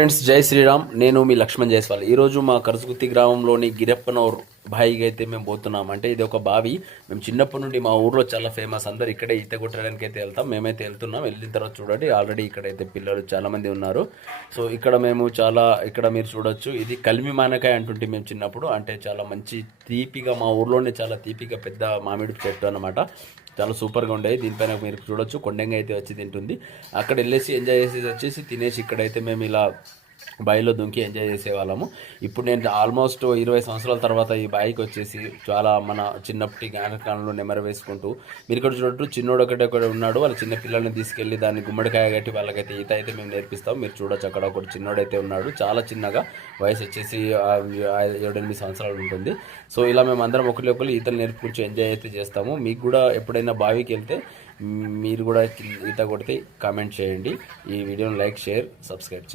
Friends, జై శ్రీరామ్. నేను మీ లక్ష్మణ్ జైస్వాల్. ఈరోజు మా కరసుగుత్తి గ్రామంలోని గిరప్పనూర్ బావికి అయితే మేము పోతున్నాం. అంటే ఇది ఒక బావి. మేము చిన్నప్పటి నుండి మా ఊర్లో చాలా ఫేమస్. అందరు ఇక్కడే ఈత కొట్టడానికి అయితే వెళ్తాం. మేమైతే వెళ్తున్నాం. వెళ్ళిన తర్వాత చూడండి, ఆల్రెడీ ఇక్కడైతే పిల్లలు చాలా మంది ఉన్నారు. సో ఇక్కడ ఇక్కడ మీరు చూడొచ్చు. ఇది కల్మి మానకాయ అంటుంటే మేము చిన్నప్పుడు. అంటే చాలా మంచి తీపిగా, మా ఊర్లోనే చాలా తీపిగా పెద్ద మామిడి చెట్టు అనమాట. చాలా సూపర్గా ఉండేది. దీనిపైన మీరు చూడొచ్చు, కొండంగా అయితే వచ్చి తింటుంది. అక్కడ వెళ్ళేసి ఎంజాయ్ చేసి తినేసి ఇక్కడైతే మేము ఇలా బావిలో దుంకి ఎంజాయ్ చేసేవాళ్ళము. ఇప్పుడు నేను ఆల్మోస్ట్ 20 సంవత్సరాల తర్వాత ఈ బావికి వచ్చేసి చాలా మన చిన్నప్పటి జ్ఞానకాలంలో నెమరు వేసుకుంటూ, మీరు ఇక్కడ చూడట్టు చిన్నోడు ఒకటి ఉన్నాడు. వాళ్ళ చిన్న పిల్లల్ని తీసుకెళ్ళి దాన్ని గుమ్మడికాయ కట్టి వాళ్ళకైతే ఈత అయితే మేము నేర్పిస్తాం. మీరు చూడొచ్చు, అక్కడ ఒకటి చిన్నోడైతే ఉన్నాడు. చాలా చిన్నగా, వయసు వచ్చేసి 7-8 సంవత్సరాలు ఉంటుంది. సో ఇలా మేము అందరం ఒకరు ఈతలు నేర్పుకుంటూ ఎంజాయ్ అయితే చేస్తాము. మీకు కూడా ఎప్పుడైనా బావికి వెళ్తే మీరు కూడా ఈత కొడితే కామెంట్ చేయండి. ఈ వీడియోని లైక్, షేర్, సబ్స్క్రైబ్ చేయండి.